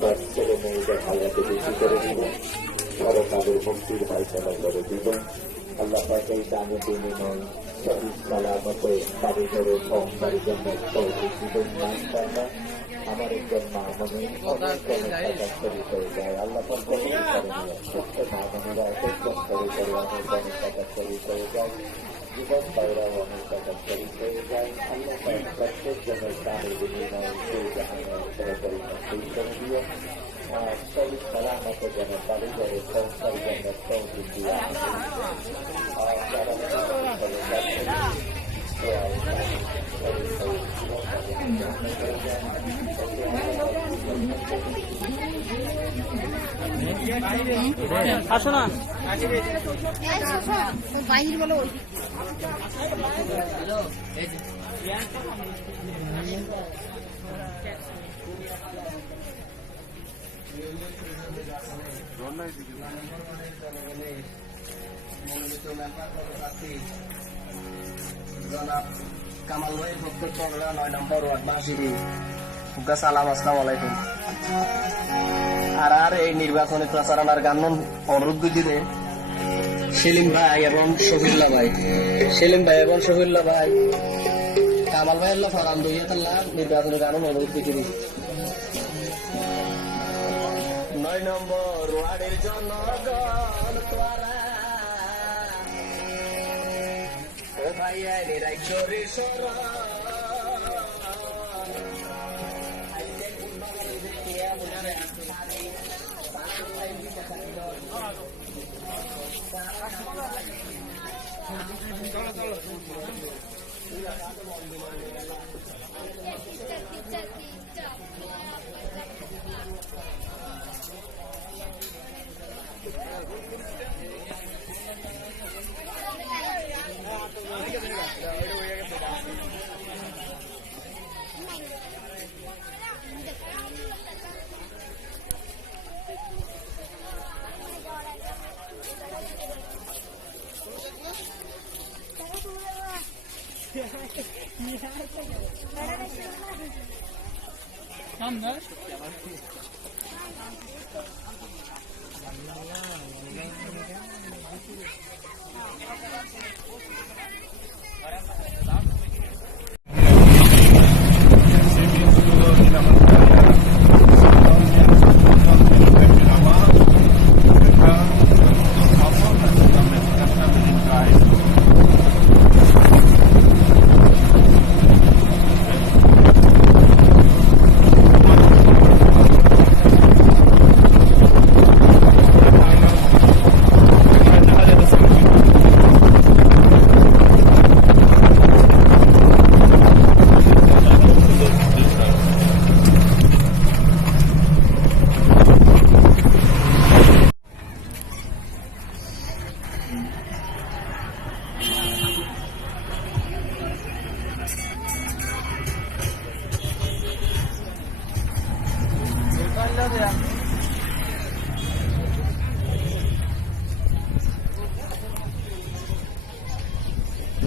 তার ছেলে মেয়েদের হায়াতে বেশি করে দিবেন, ধরো তাদের মুক্তির ফায়সালা করে দিবেন। আল্লাহ পাক এই দামে বিনিময় সহি সালামতে বাড়ি ঘরে সংসার জন্য তৌফিক দিবেন। ইনশাআল্লাহ আমার একজন মা মনে অনেক টাকা চুরি হয়ে যায়, আল্লাহ পাক কবুল করেন। ছোট্ট মা মনেরা অনেক করে অনেক টাকা চুরি হয়ে যায়, জীবন বাইরাও অনেক টাকা চুরি হয়ে যায়। আল্লাহ পাক প্রত্যেক জনের দামে বিনিময় সেই জাহানের সরাসরি নসিব করে দিও। সহি সালামতে যেন বাড়ি ঘরে সংসার জন্য তৌফিক দিয়ে আসো না বাহির বলো কামাল ভাই ভক্ত 9 নম্বর ওয়ার্ড বাসিরি সালাম, আসসালামু আলাইকুম। আর এই নির্বাচনী প্রচারণার গান অনুরোধ দিতে সেলিম ভাই এবং শফিউল্লাহ ভাই, কামাল ভাই আল্লাহ ফরান দইয়াতাল্লাহ নির্বাচনী গান অনুরোধ দিতে 9 নম্বর ওয়ার্ডের জনগণ তোরা ও ভাইয়া নিরাইশ্বরী সরা Gracias.